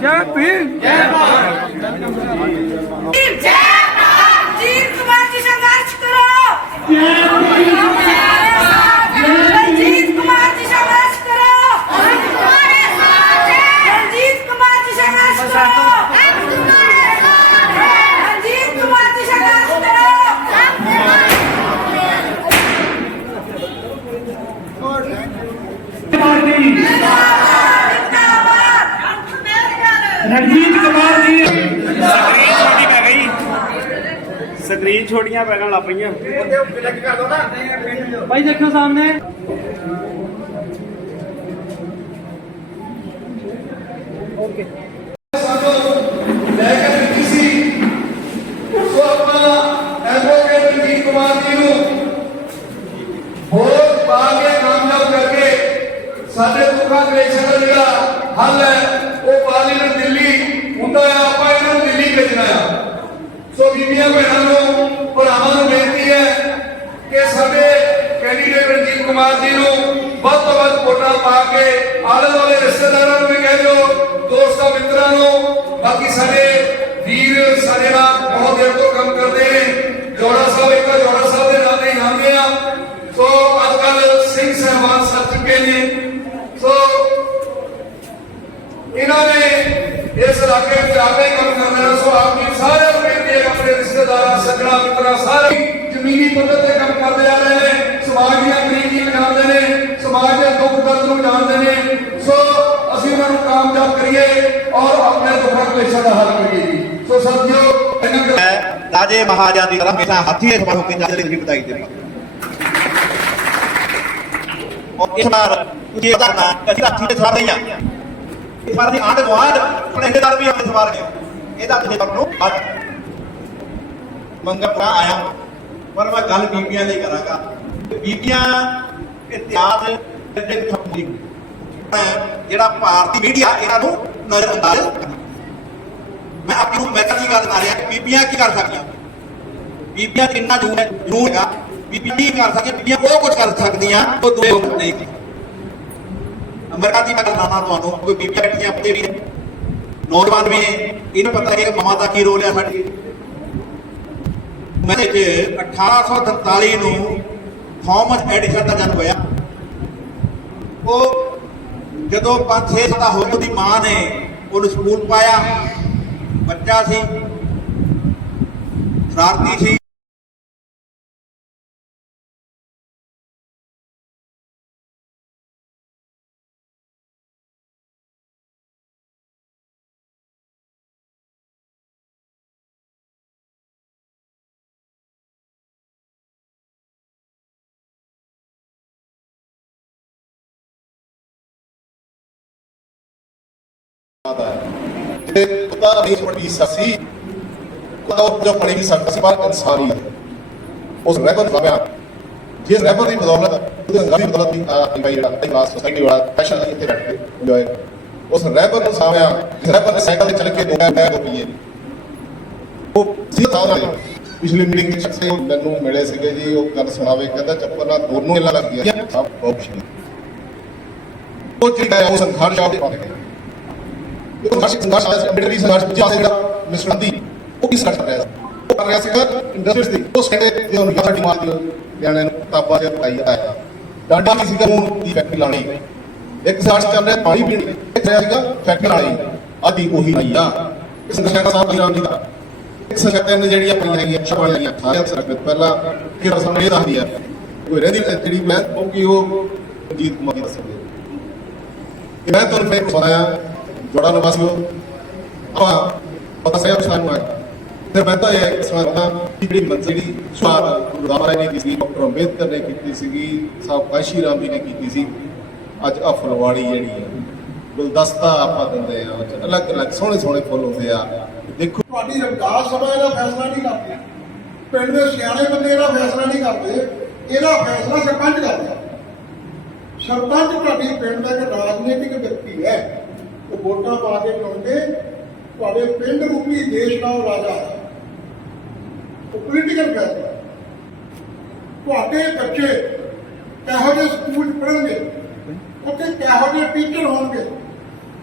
ਜੈ ਭੀਮ ਜੈ ਭਾਰਤ ਜੀਤ ਕੁਮਾਰ ਜੀ ਸੰਘਰਸ਼ ਕਰੋ ਰਣਜੀਤ ਕੁਮਾਰ ਜੀ ਸੰਘਰਸ਼ ਕਰੋ ਰਣਜੀਤ ਕੁਮਾਰ ਜੀ ਸੰਘਰਸ਼ ਕਰੋ ਰਣਜੀਤ ਕੁਮਾਰ ਜੀ ਸੰਘਰਸ਼ ਕਰੋ ਕੁਮਾਰ ਜੀ ਰਣਜੀਤ ਕੁਮਾਰ ਜੀ ਛੋਟੀ ਪੈ ਗਈ ਸਕਰੀਨ ਛੋਟੀਆਂ ਪੈਣ ਲੱਗ ਪਈਆਂ। ਭਾਈ ਦੇਖੋ ਸਾਹਮਣੇ। ਲੈ ਕੇ ਦਿੱਤੀ ਸੀ। ਸੋ ਆਪਣਾ ਐਡਵੋਕੇਟ ਰਣਜੀਤ ਕੁਮਾਰ ਜੀ ਨੂੰ ਵੋਟ ਪਾ ਕੇ ਕਾਮਯਾਬ ਕਰਕੇ ਸਾਡੇ ਦੁੱਖਾਂ ਕਲੇਸ਼ਾਂ ਦਾ ਜਿਹੜਾ ਹੱਲ ਹੈ ਉਹ ਪਾਰਲੀਮੈਂਟ ਦਿੱਲੀ ਹੁੰਦਾ ਹੈ ਆਪਾਂ ਇਹਨਾਂ ਨੂੰ ਦਿੱਲੀ ਭੇਜਣਾ ਆ ਸੋ ਬੀਬੀਆਂ ਭੈਣਾਂ ਨੂੰ ਭਰਾਵਾਂ ਨੂੰ ਬੇਨਤੀ ਹੈ ਕਿ ਸਾਡੇ ਕੈਂਡੀਡੇਟ ਰਣਜੀਤ ਕੁਮਾਰ ਜੀ ਨੂੰ ਵੱਧ ਤੋਂ ਵੱਧ ਵੋਟਾਂ ਪਾ ਕੇ ਆਲੇ ਦੁਆਲੇ ਰਿਸ਼ਤੇਦਾਰਾਂ ਨੂੰ ਵੀ ਕਹਿ ਦਿਓ, ਦੋਸਤਾਂ, ਮਿੱਤਰਾਂ ਨੂੰ। ਬਾਕੀ ਸਾਡੇ ਵੀਰ, ਸਾਡੇ ਨਾਲ ਬਹੁਤ ਦੇਰ ਤੋਂ ਕੰਮ ਕਰਦੇ ਨੇ। ਜੋੜਾ ਸਾਹਿਬ, ਇੱਕ ਤਾਂ ਜੋੜਾ ਸਾਹਿਬ ਦੇ ਨਾਲ ਹੀ ਜਾਂਦੇ ਆ। ਸੋ ਅੱਜ ਕੱਲ ਸਿੰਘ ਸਹਿਬਾਨ ਸੱਜ ਚੁੱਕੇ ਨੇ। ਸੋ ਇਹਨਾਂ ਨੇ ਇਸ ਇਲਾਕੇ ਵਿੱਚ ਆ ਕੇ ਕੰਮ ਕਰਨਾ ਸੋ ਆਪ ਜੀ ਸਾਰਿਆਂ ਰਿਸ਼ਤੇਦਾਰਾਂ ਸੱਜਣਾ ਮਿੱਤਰਾਂ, ਸਾਰੇ ਜ਼ਮੀਨੀ ਪੱਧਰ ਤੇ ਕੰਮ ਕਰਦੇ ਆ ਰਹੇ ਨੇ। ਸਮਾਜ ਦੀਆਂ ਗਰੀਬੀਆਂ ਜਾਣਦੇ ਨੇ, ਸਮਾਜ ਦੇ ਦੁੱਖ ਦਰਦ ਨੂੰ ਜਾਣਦੇ ਨੇ। ਸੋ ਅਸੀਂ ਉਹਨਾਂ ਨੂੰ ਕਾਮਯਾਬ ਕਰੀਏ ਔਰ ਆਪਣੇ ਦੁੱਖਾਂ ਕਲੇਸ਼ਾਂ ਦਾ ਹੱਲ ਕਰੀਏ ਜੀ। ਸੋ ਸਾਥੀਓ ਇਹਨਾਂ ਦੇ ਮੈਂ ਰਾਜੇ ਮਹਾਰਾਜਾ ਦੀ ਤਰ੍ਹਾਂ ਮੇਰਾ ਹਾਥੀ ਹੇਠ ਹੋ ਕੇ ਜਾਂਦੇ ਦੀ ਬਤਾਈ ਦੇ ਔਰ ਇਸ ਵਾਰ ਤੁਸੀਂ ਇਹਦਾ ਨਾ ਅਸੀਂ ਹਾਥੀ ਦੇ ਸਵਾਰ ਨਹੀਂ ਆ ਇਸ ਵਾਰ ਦੀ ਆਂਡ ਗਵਾਂਡ ਪੜੇਦਾਰ ਵੀ ਆਪਣੇ ਸਵਾਰ ਗਏ। ਇਹਦਾ ਤੁਸੀਂ ਆਪ ਨੂੰ ਅੱਜ ਮੰਗਪੁਰਾ ਆਇਆ। ਪਰ ਮੈਂ ਗੱਲ ਬੀਬੀਆਂ ਲਈ ਕਰਾਂਗਾ। ਬੀਬੀਆਂ ਇਤਿਹਾਸ ਦੇ ਥੱਪੀ ਜਿਹੜਾ ਭਾਰਤੀ ਮੀਡੀਆ ਇਹਨਾਂ ਨੂੰ ਨਜ਼ਰਅੰਦਾਜ਼ ਕਰਦਾ। ਮੈਂ ਆਪ ਨੂੰ ਮੈਂ ਕੀ ਗੱਲ ਕਰ ਰਿਹਾ? ਕਿ ਬੀਬੀਆਂ ਕੀ ਕਰ ਸਕਦੀਆਂ? ਬੀਬੀਆਂ ਕਿੰਨਾ ਜੂਨ ਹੈ ਜੂਨ ਹੈਗਾ। ਬੀਬੀ ਕੀ ਕਰ ਸਕਦੀਆਂ? ਬੀਬੀਆਂ ਉਹ ਕੁਝ ਕਰ ਸਕਦੀਆਂ। ਉਹ ਦੂਏ ਲੋਕ ਨਹੀਂ। ਅਮਰੀਕਾ ਦੀ ਮੈਂ ਗੱਲ ਤੁਹਾਨੂੰ, ਕੋਈ ਬੀਬੀਆਂ ਬੈਠੀਆਂ ਆਪਣੇ ਵੀ ਨੌਜਵਾਨ ਵੀ ਨੇ। ਇਹਨੂੰ ਪਤਾ ਹੈ ਕਿ ਮਾਂ ਦਾ ਕੀ ਰੋਲ ਹੈ ਸਾਡੀ। ਮੈਂ ਚ 1843 ਨੂੰ ਥਾਮਸ ਐਡੀਸਨ ਦਾ ਜਨਮ ਹੋਇਆ। ਉਹ ਜਦੋਂ 5-6 ਸਾਲ ਦਾ ਹੋਇਆ ਉਹਦੀ ਮਾਂ ਨੇ ਉਹਨੂੰ ਸਕੂਲ ਪਾਇਆ। ਬੱਚਾ ਸੀ, ਸ਼ਰਾਰਤੀ ਸੀ। ਤੇ ਉਹਦਾ ਨਹੀਂ ਪੜੀ ਸੀ ਉਹ ਜੋ ਪੜੀ ਸਕਦਾ ਸੀ ਪਰ ਇਨਸਾਨੀ ਉਸ ਰੈਬਰ ਦਾ ਬਿਆਨ ਜਿਸ ਰੈਬਰ ਦੀ ਬਦੌਲਤ, ਉਹਦੇ ਅੰਗਾਂ ਦੀ ਬਦੌਲਤ ਦੀ ਇੰਪਾਇਰ ਜਿਹੜਾ ਇਹ ਕਲਾਸ ਸੋਸਾਇਟੀ ਵਾਲਾ ਸਪੈਸ਼ਲ ਇੱਥੇ ਬੈਠ ਕੇ ਇੰਜੋਏ ਉਸ ਰੈਬਰ ਨੂੰ ਸਾਹਮਣੇ ਜਿਸ ਰੈਬਰ ਨੇ ਸਾਈਕਲ ਤੇ ਚੱਲ ਕੇ ਦੋ ਬੈਗ ਹੋ ਪਈਏ ਉਹ ਸਿੱਧਾ ਪਿਛਲੀ ਮੀਟਿੰਗ ਵਿੱਚ ਸ਼ਖਸ ਮੈਨੂੰ ਮਿਲੇ ਸੀਗੇ ਜੀ, ਉਹ ਗੱਲ ਸੁਣਾਵੇ, ਕਹਿੰਦਾ ਚੱਪਰ ਨਾਲ ਦੋਨੋਂ ਇਲਾ ਲੱਗ ਗਿਆ ਸਭ ਬਹੁਤ ਸ਼ੁਕਰੀਆ ਉਹ ਜਿਹੜਾ ਉਹ ਸੰਘਰਸ਼ ਆਪ ਪਾਉਂਦੇ ਇਹ ਸੰਘਰਸ਼ ਸੰਘਰਸ਼ ਆਇਆ ਸੀ ਮਿਲਟਰੀ ਸੰਘਰਸ਼ ਵਿੱਚ ਆ ਮਿਸਟਰ ਗਾਂਧੀ, ਉਹ ਕਿਸ ਕਰ ਰਿਹਾ ਸੀ? ਉਹ ਕਰ ਰਿਹਾ ਸੀਗਾ ਇੰਡਸਟਰੀਜ਼ ਦੀ ਉਸ ਕਹਿੰਦੇ ਜੇ ਉਹਨੂੰ ਸਾਡੀ ਮਾਰ ਦਿਓ ਨੂੰ ਕਿਤਾਬਾਂ ਚ ਪਾਈ ਆਇਆ। ਡਾਂਡਾ ਕੀ ਸੀਗਾ ਉਹ ਦੀ ਫੈਕਟਰੀ ਲਾਣੀ ਇੱਕ ਸੰਘਰਸ਼ ਚੱਲ ਰਿਹਾ, ਪਾਣੀ ਪੀਣ ਇੱਕ ਰਿਹਾ ਸੀਗਾ ਫੈਕਟਰੀ ਲਾਣੀ ਆਦੀ ਉਹੀ ਨਹੀਂ ਆ। ਇਸ ਸੰਘਰਸ਼ ਦਾ ਸਾਥ ਰਾਮ ਜੀ ਦਾ ਇੱਕ ਸੰਗਤ ਨੇ ਜਿਹੜੀਆਂ ਪਈਆਂ ਹੈਗੀਆਂ ਛਪਾਈਆਂ ਹੈਗੀਆਂ ਸਾਰਿਆਂ ਸੰਗਤ ਪਹਿਲਾਂ ਕਿਹੜਾ ਸਾਹਮਣੇ ਇਹ ਦੱਸਦੀ ਆ। ਕੋਈ ਰਹਿੰਦੀ ਜਿਹੜੀ ਮੈਂ ਉਹ ਕੀ ਉਹ, ਜੀਤ ਕੁਮਾਰ ਦੱਸਦੀ ਹੈ ਮੈਂ ਤੁਹਾਨੂੰ ਫੇਰ ਸੁਣਾਇਆ ਜੋੜਾ ਨਿਵਾਸੀਓ ਆਪਾਂ ਪਤਾ ਸਹਿਬ ਸਾਨੂੰ ਆ ਤੇ ਮੈਂ ਤਾਂ ਇਹ ਸੁਣਾਉਂਦਾ ਕਿ ਨੇ ਕੀਤੀ ਡਾਕਟਰ ਅੰਬੇਦਕਰ ਨੇ ਕੀਤੀ ਸੀਗੀ ਸਾਹਿਬ ਕਾਸ਼ੀ ਰਾਮ ਜੀ ਨੇ ਕੀਤੀ ਸੀ ਅੱਜ ਆ ਫੁਲਵਾੜੀ ਜਿਹੜੀ ਹੈ ਗੁਲਦਸਤਾ ਆਪਾਂ ਦਿੰਦੇ ਆ ਉਹ ਅਲੱਗ ਅਲੱਗ ਸੋਹਣੇ ਸੋਹਣੇ ਫੁੱਲ ਹੁੰਦੇ ਆ ਦੇਖੋ ਤੁਹਾਡੀ ਰਮਦਾਸ ਸਭਾ ਇਹਦਾ ਫੈਸਲਾ ਨਹੀਂ ਕਰਦੀ। ਪਿੰਡ ਦੇ ਸਿਆਣੇ ਬੰਦੇ ਇਹਦਾ ਫੈਸਲਾ ਨਹੀਂ ਕਰਦੇ। ਇਹਦਾ ਫੈਸਲਾ ਸਰਪੰਚ ਕਰਦਾ। ਸਰਪੰਚ ਤੁਹਾਡੀ ਪਿੰਡ ਦਾ ਇੱਕ ਰਾਜਨੀਤਿਕ ਉਹ ਵੋਟਾਂ ਪਾ ਕੇ ਚੁਣਦੇ ਤੁਹਾਡੇ ਪਿੰਡ ਰੂਪੀ ਦੇਸ਼ ਦਾ ਰਾਜਾ ਹੈ। ਉਹ ਪੋਲੀਟੀਕਲ ਫੈਸਲਾ ਤੁਹਾਡੇ ਬੱਚੇ ਕਿਹੋ ਜਿਹੇ ਸਕੂਲ ਪੜ੍ਹਨਗੇ? ਉੱਥੇ ਕਿਹੋ ਜਿਹੇ ਟੀਚਰ ਹੋਣਗੇ?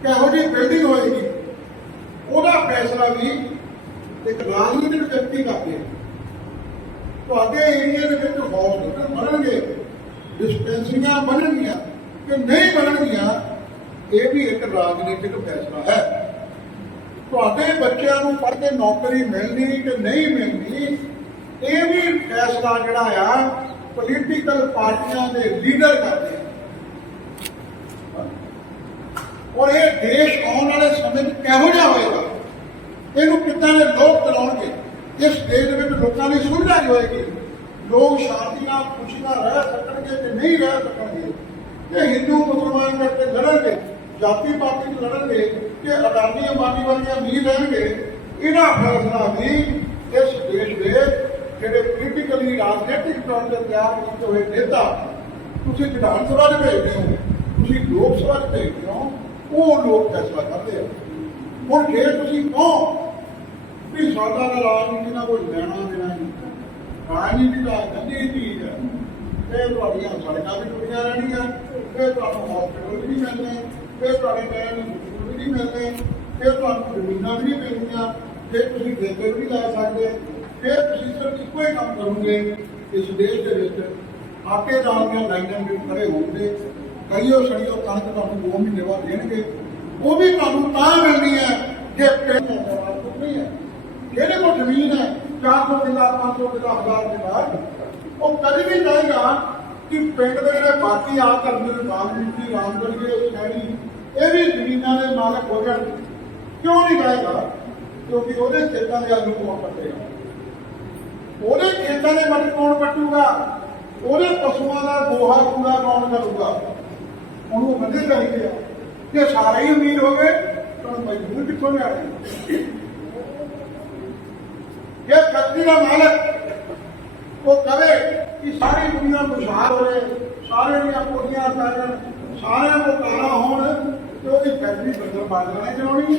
ਕਿਹੋ ਜਿਹੀ ਬਿਲਡਿੰਗ ਹੋਏਗੀ? ਉਹਦਾ ਫੈਸਲਾ ਵੀ ਇੱਕ ਰਾਜਨੀਤਿਕ ਵਿਅਕਤੀ ਕਰਦੇ ਤੁਹਾਡੇ ਏਰੀਆ ਦੇ ਵਿੱਚ ਹਸਪੀਟਲ ਬਣਨਗੇ ਡਿਸਪੈਂਸਰੀਆਂ ਬਣਨਗੀਆਂ ਕਿ ਨਹੀਂ ਬਣਨਗੀਆਂ ਇਹ ਵੀ ਇੱਕ ਰਾਜਨੀਤਿਕ ਫੈਸਲਾ ਹੈ। ਤੁਹਾਡੇ ਬੱਚਿਆਂ ਨੂੰ ਪੜ੍ਹ ਕੇ ਨੌਕਰੀ ਮਿਲਣੀ ਕਿ ਨਹੀਂ ਮਿਲਣੀ, ਇਹ ਵੀ ਫੈਸਲਾ ਜਿਹੜਾ ਆ ਪੋਲੀਟੀਕਲ ਪਾਰਟੀਆਂ ਦੇ ਲੀਡਰ ਕਰਦੇ ਔਰ ਇਹ ਦੇਸ਼ ਆਉਣ ਵਾਲੇ ਸਮੇਂ 'ਚ ਕਿਹੋ ਜਿਹਾ ਹੋਏਗਾ? ਇਹਨੂੰ ਕਿੱਦਾਂ ਦੇ ਲੋਕ ਚਲਾਉਣਗੇ? ਇਸ ਦੇਸ਼ ਦੇ ਵਿੱਚ ਲੋਕਾਂ ਦੀ ਸੁਵਿਧਾ ਨਹੀਂ ਹੋਏਗੀ? ਲੋਕ ਸ਼ਾਂਤੀ ਨਾਲ, ਖੁਸ਼ੀ ਨਾਲ ਰਹਿ ਸਕਣਗੇ ਕਿ ਨਹੀਂ ਰਹਿ ਸਕਣਗੇ? ਇਹ ਹਿੰਦੂ, ਮੁਸਲਮਾਨ ਕਰਕੇ ਲੜਨਗੇ। ਜਾਤੀ ਪਾਤੀ ਚ ਲੜਨਗੇ ਕਿ ਅਡਾਨੀ ਅੰਬਾਨੀ ਵਰਗੇ ਅਮੀਰ ਰਹਿਣਗੇ ਇਹਦਾ ਫੈਸਲਾ ਵੀ ਇਸ ਦੇਸ਼ ਦੇ ਜਿਹੜੇ ਪੋਲੀਟੀਕਲੀ ਰਾਜਨੀਤਿਕ ਤੌਰ ਤੇ ਤਿਆਰ ਕੀਤੇ ਹੋਏ ਨੇਤਾ, ਤੁਸੀਂ ਵਿਧਾਨ ਸਭਾ ਦੇ ਭੇਜਦੇ ਹੋ, ਤੁਸੀਂ ਲੋਕ ਸਭਾ ਦੇ ਭੇਜਦੇ ਹੋ, ਉਹ ਲੋਕ ਫੈਸਲਾ ਕਰਦੇ ਆ। ਹੁਣ ਜੇ ਤੁਸੀਂ ਕਹੋ ਵੀ ਸਾਡਾ ਤਾਂ ਰਾਜਨੀਤੀ ਨਾਲ ਕੋਈ ਲੈਣਾ ਦੇਣਾ ਨਹੀਂ। ਰਾਜਨੀਤੀ ਦਾ ਗੰਦੀ ਚੀਜ਼ ਹੈ। ਇਹ ਤੁਹਾਡੀਆਂ ਸੜਕਾਂ ਵੀ ਟੁੱਟੀਆਂ ਰਹਿਣੀਆਂ, ਇਹ ਤੁਹਾਨੂੰ ਹਸਪੀਟਲ ਵੀ ਨਹੀਂ ਮਿਲਣੇ ਫਿਰ ਤੁਹਾਡੇ ਪੈਰਾਂ ਨੂੰ ਸਕੂਲ ਵੀ ਨਹੀਂ ਮਿਲਦੇ, ਫਿਰ ਤੁਹਾਨੂੰ ਜ਼ਮੀਨਾਂ ਵੀ ਨਹੀਂ ਮਿਲਣੀਆਂ ਫਿਰ ਤੁਸੀਂ ਠੇਕੇ ਵੀ ਨਹੀਂ ਲੈ ਸਕਦੇ ਫਿਰ ਤੁਸੀਂ ਸਿਰਫ ਇੱਕੋ ਹੀ ਕੰਮ ਕਰੋਗੇ, ਇਸ ਦੇਸ਼ ਦੇ ਵਿੱਚ ਆਟੇ ਦਾਲ ਦੀਆਂ ਲਾਈਨਾਂ ਵਿੱਚ ਖੜੇ ਹੋਣਗੇ ਕਈਓ ਸੜੀਓ ਕਣਕ ਤੁਹਾਨੂੰ ਦੋ ਮਹੀਨੇ ਬਾਅਦ ਦੇਣਗੇ, ਉਹ ਵੀ ਤੁਹਾਨੂੰ ਤਾਂ ਮਿਲਣੀ ਹੈ ਜੇ ਪਿੰਡ ਨਹੀਂ ਹੈ। ਜਿਹਦੇ ਕੋਲ ਜ਼ਮੀਨ ਹੈ? 400 ਕਿੱਲਾ 500 ਕਿੱਲਾ ਹਜ਼ਾਰ ਦੇ ਬਾਅਦ ਉਹ ਕਦੇ ਵੀ ਜਾਏਗਾ ਕਿ ਪਿੰਡ ਦੇ ਜਿਹੜੇ ਬਾਕੀ ਆ ਕਰਦੇ ਨੇ ਰਾਜਨੀਤੀ ਰਾਮਗੜੀਏ ਸ਼ਹਿਰੀ ਇਹ ਵੀ ਜ਼ਮੀਨਾਂ ਦੇ ਮਾਲਕ ਹੋ ਜਾਣ। ਕਿਉਂ ਨਹੀਂ ਕਹੇਗਾ ਕਿਉਂਕਿ ਉਹਦੇ ਖੇਤਾਂ ਦੇ ਆਲੂ ਕੌਣ ਪੱਟੇਗਾ ਉਹਦੇ ਖੇਤਾਂ ਦੇ ਮੱਟ ਕੌਣ ਪੱਟੂਗਾ ਉਹਦੇ ਪਸ਼ੂਆਂ ਦਾ ਗੋਹਾ ਕੂੜਾ ਕੌਣ ਕਰੂਗਾ? ਉਹਨੂੰ ਬੰਦੇ ਚਾਹੀਦੇ ਆ ਜੇ ਸਾਰੇ ਹੀ ਅਮੀਰ ਹੋ ਗਏ, ਤਾਂ ਮਜ਼ਦੂਰ ਕਿੱਥੋਂ ਲਿਆਣੇ ਇਹ ਫੈਕਟਰੀ ਦਾ ਮਾਲਕ ਉਹ ਕਵੇ ਕਿ ਸਾਰੀ ਦੁਨੀਆ ਖੁਸ਼ਹਾਲ ਹੋਵੇ ਸਾਰੇ ਦੀਆਂ ਕੋਠੀਆਂ ਪੈਣ ਸਾਰਿਆਂ ਨੂੰ ਕਾਰਾ ਹੋਣ, ਤੇ ਉਹਦੀ ਫੈਕਟਰੀ ਬੰਦਰ ਬਾਦਲਾਂ ਨੇ ਚਲਾਉਣੀ।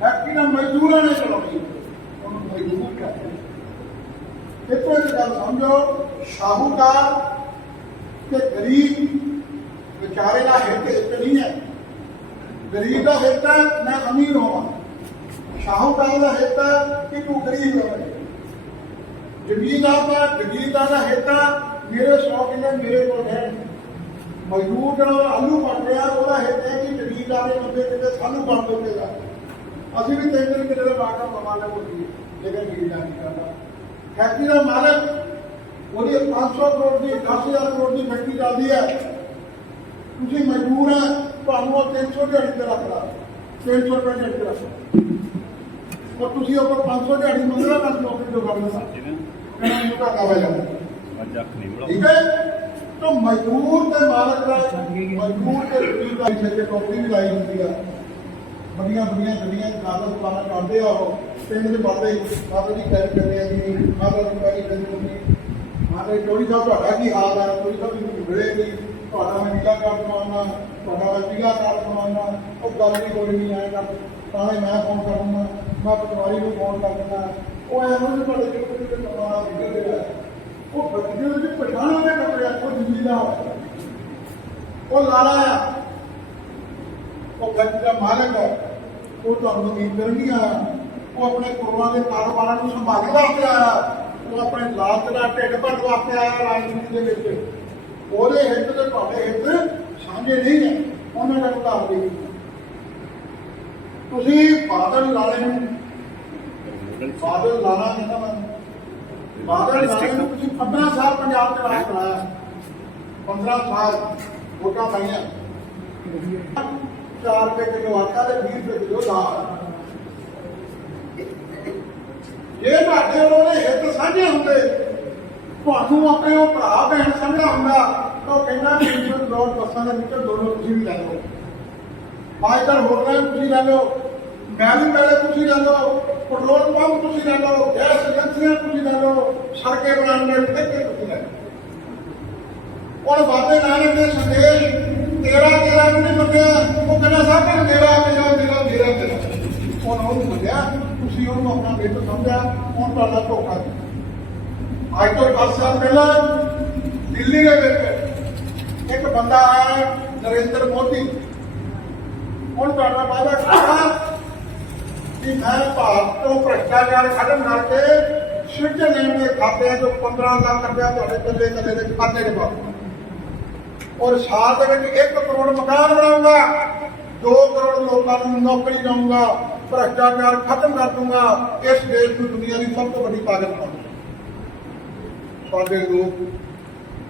ਫੈਕਟਰੀ ਦਾ ਮਜ਼ਦੂਰਾਂ ਨੇ ਚਲਾਉਣੀ। ਉਹਨੂੰ ਮਜ਼ਦੂਰ ਕਹਿੰਦੇ ਇੱਥੋਂ ਇੱਕ ਗੱਲ ਸਮਝੋ, ਸ਼ਾਹੂਕਾਰ ਤੇ ਗਰੀਬ ਵਿਚਾਰੇ ਦਾ ਹਿੱਤ ਇੱਕ ਨਹੀਂ ਹੈ। ਗਰੀਬ ਦਾ ਹਿੱਤ ਹੈ, ਮੈਂ ਅਮੀਰ ਹੋਵਾਂ। ਸ਼ਾਹੂਕਾਰ ਦਾ ਹਿੱਤ ਹੈ ਕਿ ਤੂੰ ਗਰੀਬ ਰਹੇ ਜ਼ਮੀਨਦਾਰ ਦਾ ਜ਼ਮੀਨਦਾਰ ਦਾ ਹਿੱਤ, ਮੇਰੇ 100 ਕਿੱਲੇ ਮੇਰੇ ਕੋਲ ਹੈ ਮਜ਼ਦੂਰ ਜਿਹੜਾ ਆਲੂ ਪੱਟ ਰਿਹਾ, ਉਹਦਾ ਹਿੱਤ ਹੈ ਕਿ ਜ਼ਮੀਨਦਾਰ ਦੇ ਬੰਦੇ ਕਿਤੇ ਸਾਨੂੰ ਬਣ ਦੇਵੇਗਾ ਅਸੀਂ ਵੀ ਤਿੰਨ ਤਿੰਨ ਕਿੱਲੇ ਦਾ ਬਾਗਾ ਪਵਾਉਣਾ ਕੋਈ ਲੇਕਿਨ ਜ਼ਮੀਨਦਾਰ ਨਹੀਂ ਕਰਦਾ। ਫੈਕਟਰੀ ਦਾ ਮਾਲਕ, ਉਹਦੀ 500 ਕਰੋੜ ਦੀ 10000 ਕਰੋੜ ਦੀ ਫੈਕਟਰੀ ਚੱਲਦੀ ਹੈ। ਤੁਸੀਂ ਮਜ਼ਦੂਰ ਹੈ, ਤੁਹਾਨੂੰ ਉਹ 300 ਦਿਹਾੜੀ ਤੇ ਰੱਖਦਾ। 300 ਰੁਪਏ ਦਿਹਾੜੀ ਤੇ ਰੱਖਦਾ। ਔਰ ਤੁਸੀਂ ਉਹ 500 ਦਿਹਾੜੀ ਮੰਗਣਾ ਤਾਂ ਨੌਕਰੀ ਕੰਮ ਨਾ ਇਹਨਾਂ ਨੂੰ ਘਾਟਾ ਹੋ ਜਾਂਦਾ? ਠੀਕ ਹੈ? ਤਾਂ ਮਜ਼ਦੂਰ ਤੇ ਮਾਲਕ ਦਾ ਮਜ਼ਦੂਰ ਤੇ ਰੁਜ਼ਗਾਰ ਦਾ ਛੇਕੇ ਟੋਕਰੀ ਵੀ ਲਾਈ ਹੁੰਦੀ ਆ। ਬੜੀਆਂ ਬੜੀਆਂ ਗੱਡੀਆਂ ਕਾਗਜ਼ ਪਾਣਾ ਕਰਦੇ ਆ ਉਹ। ਪਿੰਡ ਦੇ ਬਾਦੇ ਬਾਬਾ ਜੀ ਕਹਿ ਕਰਦੇ ਆ ਜੀ ਮਾਤਾ ਦੀ ਪਾਈ ਕਰੀ ਹੁੰਦੀ ਮਾਤਾ ਚੋਰੀ ਸਾਹਿਬ ਤੁਹਾਡਾ ਕੀ ਹਾਲ ਹੈ ਚੋਰੀ ਸਾਹਿਬ ਨੂੰ ਮਿਲੇ ਨਹੀਂ ਤੁਹਾਡਾ ਮੈਂ ਨੀਲਾ ਕਾਰਡ ਬਣਾਉਣਾ ਤੁਹਾਡਾ ਮੈਂ ਪੀਲਾ ਕਾਰਡ ਬਣਾਉਣਾ ਉਹ ਗੱਲ ਨਹੀਂ ਕੋਈ ਨਹੀਂ ਆਏਗਾ ਤਾਂ ਮੈਂ ਫੋਨ ਕਰੂੰਗਾ। ਮੈਂ ਪਟਵਾਰੀ ਨੂੰ ਫੋਨ ਕਰ ਦਿੰਦਾ। ਉਹ ਐਵੇਂ ਨਹੀਂ ਤੁਹਾਡੇ ਜਿਹੜੇ ਕਿਤੇ ਕਮਾਣਾ ਨਿਕਲ ਉਹ ਬੱਚੇ ਦੇ ਪਛਾਣਾਂ ਦੇ ਕੱਪੜੇ ਉਹ ਜ਼ਿੰਮੇਦਾਰ ਹੈ ਉਹ ਲਾਲਾ ਆ ਉਹ ਗੱਡੀ ਦਾ ਮਾਲਕ ਹੈ। ਉਹ ਤੁਹਾਨੂੰ ਨਹੀਂ ਕਰਨੀਆਂ ਉਹ ਆਪਣੇ ਕੁਰਬਾਂ ਦੇ ਕਾਰੋਬਾਰਾਂ ਨੂੰ ਸੰਭਾਲਣ ਵਾਸਤੇ ਆਇਆ। ਉਹ ਆਪਣੇ ਲਾਲਚ ਦਾ ਢਿੱਡ ਭਰਨ ਵਾਸਤੇ ਆਇਆ ਰਾਜਨੀਤੀ ਦੇ ਵਿੱਚ। ਉਹਦੇ ਹਿੱਤ ਤੇ ਤੁਹਾਡੇ ਹਿੱਤ ਸਾਂਝੇ ਨਹੀਂ ਨੇ। ਉਹਨਾਂ ਦਾ ਉਤਾਰ ਦੇ ਤੁਸੀਂ ਬਾਦਲ ਲਾਲੇ ਨੂੰ ਬਾਦਲ ਲਾਲਾ ਕਹਿੰਦਾ ਮੈਂ ਬਾਦਲ। ਲਾਲੇ ਨੂੰ ਤੁਸੀਂ 15 ਸਾਲ ਪੰਜਾਬ ਚ ਰਾਜ ਚਲਾਇਆ 15 ਸਾਲ ਵੋਟਾਂ ਪਾਈਆਂ। 4 ਰੁਪਏ ਕਿਲੋ ਆਟਾ ਤੇ 20 ਰੁਪਏ ਕਿਲੋ ਦਾਲ। ਜੇ ਤੁਹਾਡੇ ਉਹਦੇ ਹਿੱਤ ਸਾਂਝੇ ਹੁੰਦੇ ਤੁਹਾਨੂੰ ਆਪਣੇ ਉਹ ਭਰਾ ਭੈਣ ਸਮਝਦਾ ਹੁੰਦਾ ਤਾਂ ਉਹ ਕਹਿੰਦਾ ਕਿ ਇੰਜਨ ਰੋਡ ਬੱਸਾਂ ਦੇ ਵਿੱਚ ਦੋਨੋਂ ਤੁਸੀਂ ਵੀ ਲੈ ਲਓ। ਮਾਈਕਲ ਹੋਟਲਾਂ ਤੁਸੀਂ ਲੈ ਲਓ। ਮੈਲੀ ਵਾਲੇ ਤੁਸੀਂ ਲੈ ਲਓ, ਪੈਟਰੋਲ ਪੰਪ ਤੁਸੀਂ ਲੈ ਲਓ, ਗੈਸ ਏਜੰਸੀਆਂ ਤੁਸੀਂ ਲੈ ਲਓ, ਸੜਕੇ ਬਣਾਉਣ ਦੇ ਠੇਕੇ ਤੁਸੀਂ ਲੈ ਔਰ ਬਾਬੇ ਨਾਨਕ ਦੇ ਸੰਦੇਸ਼ ਤੇਰਾ ਤੇਰਾ ਨੂੰ ਨਹੀਂ ਮੰਗਿਆ ਉਹ ਕਹਿੰਦਾ ਸਭ ਨੂੰ ਮੇਰਾ ਮੇਰਾ ਮੇਰਾ ਮੇਰਾ ਮੇਰਾ ਉਹਨਾਂ ਨੂੰ ਮੰਗਿਆ ਤੁਸੀਂ ਉਹਨੂੰ ਆਪਣਾ ਬੇਟਾ ਸਮਝਿਆ, ਹੁਣ ਤੁਹਾਡਾ ਧੋਖਾ ਕੀਤਾ ਅੱਜ ਤੋਂ 10 ਸਾਲ ਪਹਿਲਾਂ ਦਿੱਲੀ ਦੇ ਵਿੱਚ ਇੱਕ ਬੰਦਾ ਆਇਆ, ਨਰਿੰਦਰ ਮੋਦੀ। ਹੁਣ ਤੁਹਾਡਾ ਵਾਅਦਾ ਕਰਦਾ ਕਿ ਮੈਂ ਭਾਰਤ ਤੋਂ ਭ੍ਰਸ਼ਟਾਚਾਰ ਖਤਮ ਕਰਕੇ ਸਵਿਟਜ਼ਰਲੈਂਡ ਦੇ ਖਾਤਿਆਂ ਚੋਂ 15 ਲੱਖ ਰੁਪਇਆ ਤੁਹਾਡੇ ਕੱਲੇ ਕੱਲੇ ਦੇ ਖਾਤੇ 'ਚ ਪਾਉਂਗਾ ਔਰ ਸਾਲ ਦੇ ਵਿੱਚ 1 ਕਰੋੜ ਮਕਾਨ ਬਣਾਉਂਗਾ 2 ਕਰੋੜ ਲੋਕਾਂ ਨੂੰ ਨੌਕਰੀ ਦਊਂਗਾ ਭ੍ਰਸ਼ਟਾਚਾਰ ਖਤਮ ਕਰ ਦੂੰਗਾ ਇਸ ਦੇਸ਼ ਨੂੰ ਦੁਨੀਆ ਦੀ ਸਭ ਤੋਂ ਵੱਡੀ ਤਾਕਤ ਬਣਾਉਂਗਾ ਸਾਡੇ ਲੋਕ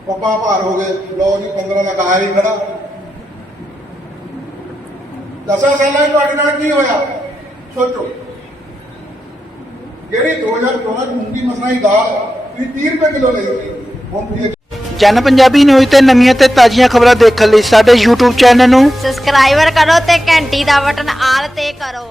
ਪੱਪਾ ਭਾਰ ਹੋ ਗਏ ਲੋ ਜੀ 15 ਲੱਖ ਆਇਆ ਹੀ ਖੜਾ ਦਸਾਂ ਸੋਚੋ। ਜਿਹੜੀ 2014 ਚ ਮੂੰਗੀ ਮਸਰਾਂ ਦੀ ਦਾਲ ਤੁਸੀਂ 30 ਰੁਪਏ ਕਿਲੋ ਲਈ ਸੀ ਹੁਣ ਤੁਸੀਂ ਜਨ ਪੰਜਾਬੀ ਨਿਊਜ਼ ਤੇ ਨਵੀਆਂ ਤੇ ਤਾਜ਼ੀਆਂ ਖਬਰਾਂ ਦੇਖਣ ਲਈ ਸਾਡੇ YouTube ਚੈਨਲ ਨੂੰ ਸਬਸਕ੍ਰਾਈਬਰ ਕਰੋ ਤੇ ਘੰਟੀ ਦਾ ਬਟਨ ਆਲ ਤੇ ਕਰੋ।